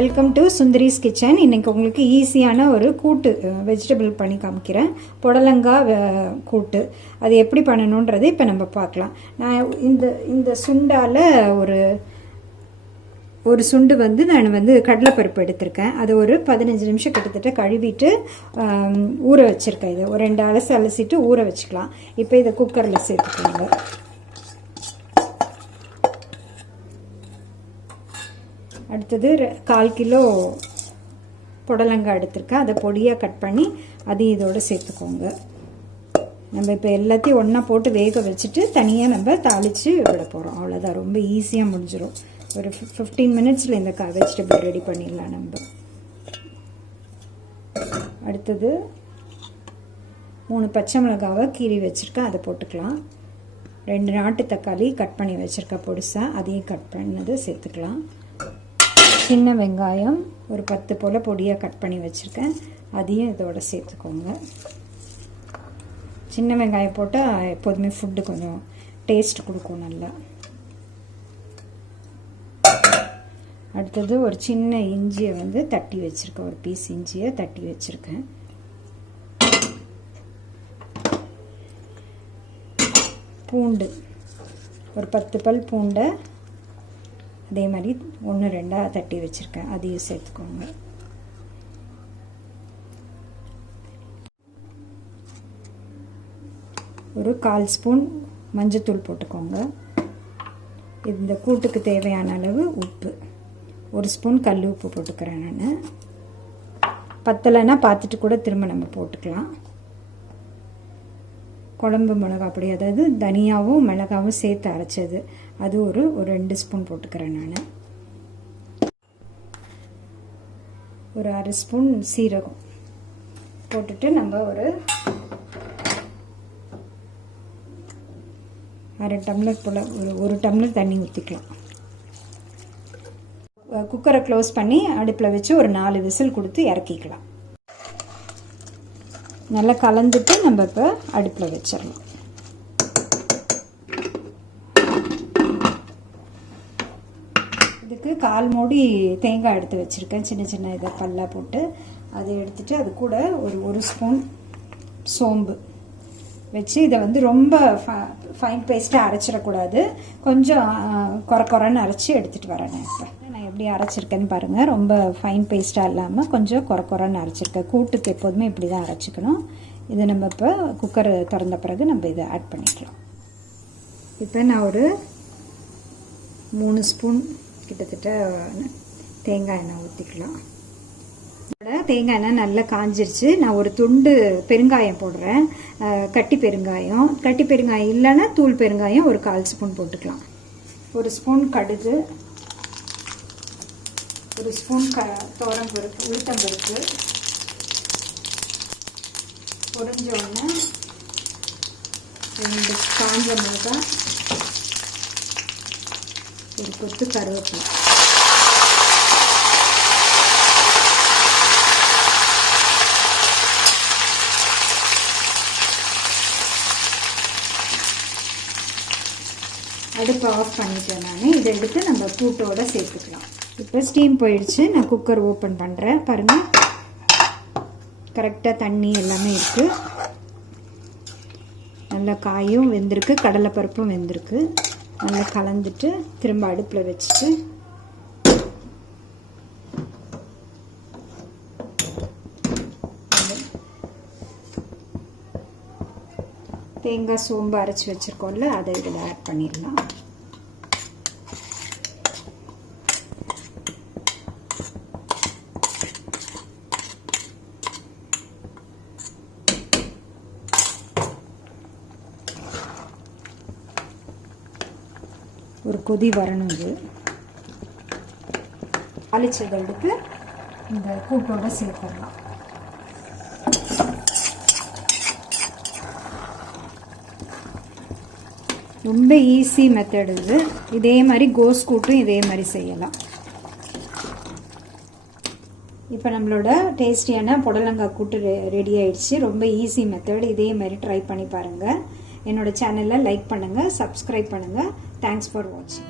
Welcome to Sundari's kitchen. இன்றைக்கி உங்களுக்கு ஈஸியான ஒரு கூட்டு வெஜிடபிள் பண்ணி காமிக்கிறேன். புடலங்காய் கூட்டு அது எப்படி பண்ணணுன்றது இப்போ நம்ம பார்க்கலாம். நான் இந்த சுண்டால் ஒரு சுண்டு நான் கடலைப்பருப்பு எடுத்திருக்கேன். அது ஒரு 15 நிமிஷம் கிட்டத்தட்ட கழுவிட்டு ஊற வச்சுருக்கேன். இதை ஒரு 2 அலசிட்டு ஊற வச்சுக்கலாம். இப்போ இதை குக்கரில் சேர்த்துக்கோங்க. அடுத்தது 1/4 கிலோ புடலங்காய் எடுத்திருக்கேன். அதை பொடியாக கட் பண்ணி அதையும் இதோடு சேர்த்துக்கோங்க. நம்ம இப்போ எல்லாத்தையும் ஒன்றா போட்டு வேக வச்சுட்டு தனியாக நம்ம தாளித்து விட போகிறோம். அவ்வளோதான், ரொம்ப ஈஸியாக முடிஞ்சிடும். ஒரு 15 மினிட்ஸில் இந்த வெஜிடபிள் ரெடி பண்ணிடலாம் நம்ம. அடுத்தது 3 பச்சை மிளகாவை கீறி வச்சுருக்கேன், அதை போட்டுக்கலாம். 2 நாட்டு தக்காளி கட் பண்ணி வச்சுருக்கேன் பொடிசாக, அதையும் கட் பண்ணது சேர்த்துக்கலாம். சின்ன வெங்காயம் ஒரு 10 போல் பொடியாக கட் பண்ணி வச்சுருக்கேன், அதையும் இதோட சேர்த்துக்கோங்க. சின்ன வெங்காயம் போட்டால் எப்போதுமே ஃபுட்டு கொஞ்சம் டேஸ்ட் கொடுக்கும் நல்லா. அடுத்தது ஒரு சின்ன இஞ்சியை தட்டி வச்சுருக்கேன், ஒரு பீஸ் இஞ்சியை தட்டி வச்சுருக்கேன். பூண்டு ஒரு 10 பல் பூண்டை அதே மாதிரி 1-2 தட்டி வச்சுருக்கேன், அதையும் சேர்த்துக்கோங்க. ஒரு 1/4 ஸ்பூன் மஞ்சத்தூள் போட்டுக்கோங்க. இந்த கூட்டுக்கு தேவையான அளவு உப்பு, 1 ஸ்பூன் கல் உப்பு போட்டுக்கிறேன் நான். பத்தலைன்னா பார்த்துட்டு கூட திரும்ப நம்ம போட்டுக்கலாம். குழம்பு மிளகா பொடி, அதாவது தனியாவும் மிளகாவும் சேர்த்து அரைச்சது, அது ஒரு 2 ஸ்பூன் போட்டுக்கிறேன் நான். ஒரு 1/2 ஸ்பூன் சீரகம் போட்டுட்டு நம்ம ஒரு 1/2 டம்ளர் போல் ஒரு டம்ளர் தண்ணி ஊற்றிக்கலாம். குக்கரை க்ளோஸ் பண்ணி அடுப்பில் வச்சு ஒரு 4 விசில் கொடுத்து இறக்கிக்கலாம். நல்லா கலந்துட்டு நம்ம இப்போ அடுப்பில் வச்சிடலாம். இதுக்கு 1/4 மூடி தேங்காய் எடுத்து வச்சுருக்கேன், சின்ன சின்ன இதை பல்லாக போட்டு. அதை எடுத்துகிட்டு அது கூட ஒரு ஸ்பூன் சோம்பு வச்சு இதை ரொம்ப ஃபைன் பேஸ்ட்டாக அரைச்சிடக்கூடாது, கொஞ்சம் குறைன்னு அரைச்சி எடுத்துகிட்டு வரேன். இப்போ நான் எப்படி அரைச்சிருக்கேன்னு பாருங்கள். ரொம்ப ஃபைன் பேஸ்ட்டாக இல்லாமல் கொஞ்சம் குறைன்னு அரைச்சிருக்கேன். கூட்டுக்கு எப்போதுமே இப்படி தான் அரைச்சிக்கணும். இதை நம்ம இப்போ குக்கரை திறந்த பிறகு நம்ம இதை ஆட் பண்ணிக்கலாம். இப்போ நான் ஒரு 3 ஸ்பூன் கிட்டத்தட்ட தேங்காய் எண்ணெய் ஊற்றிக்கலாம். தேங்காய் எண்ணெய் நல்லா காஞ்சிருச்சு. நான் ஒரு துண்டு பெருங்காயம் போடுறேன், கட்டி பெருங்காயம் இல்லைன்னா தூள் பெருங்காயம் ஒரு 1/4 ஸ்பூன் போட்டுக்கலாம். 1 ஸ்பூன் கடுகு, 1 ஸ்பூன் துவரம்பருப்பு, உளுத்தம்பருப்பு பொரிஞ்ச உடனே 2 காஞ்ச மிளகாய், ஒரு கொத்து கருவேப்பிலை. அடுப்பை ஆஃப் பண்ணிட்டேன் நான். இதை எடுத்து நம்ம கூட்டோடு சேர்த்துக்கலாம். இப்போ ஸ்டீம் போயிடுச்சு. நான் குக்கர் ஓப்பன் பண்ணுறேன். பாருங்கள், கரெக்டாக தண்ணி எல்லாமே இருக்குது. நல்லா காயும் வெந்திருக்கு, கடலைப்பருப்பும் வெந்திருக்கு. நல்லா கலந்துட்டு திரும்ப அடுப்பில் வச்சுட்டு தேங்காய் சோம்பு அரைச்சி வச்சுருக்கோம்ல, அதை இதில் ஆட் பண்ணிடலாம். ஒரு கொதி வரணும். இது தாளிச்சதை எடுத்து இந்த கூட்டோட சேர்த்துடலாம். ரொம்ப ஈஸி மெத்தட் இது. இதே மாதிரி கோஸ் கூட்டும் இதே மாதிரி செய்யலாம். இப்போ நம்மளோட டேஸ்டியான புடலங்காய் கூட்டு ரெடி ஆயிடுச்சு. ரொம்ப ஈஸி மெத்தட். இதே மாதிரி ட்ரை பண்ணி பாருங்கள். என்னோட சேனலை லைக் பண்ணுங்கள், சப்ஸ்கிரைப் பண்ணுங்கள். தேங்க்ஸ் ஃபார் வாட்சிங்.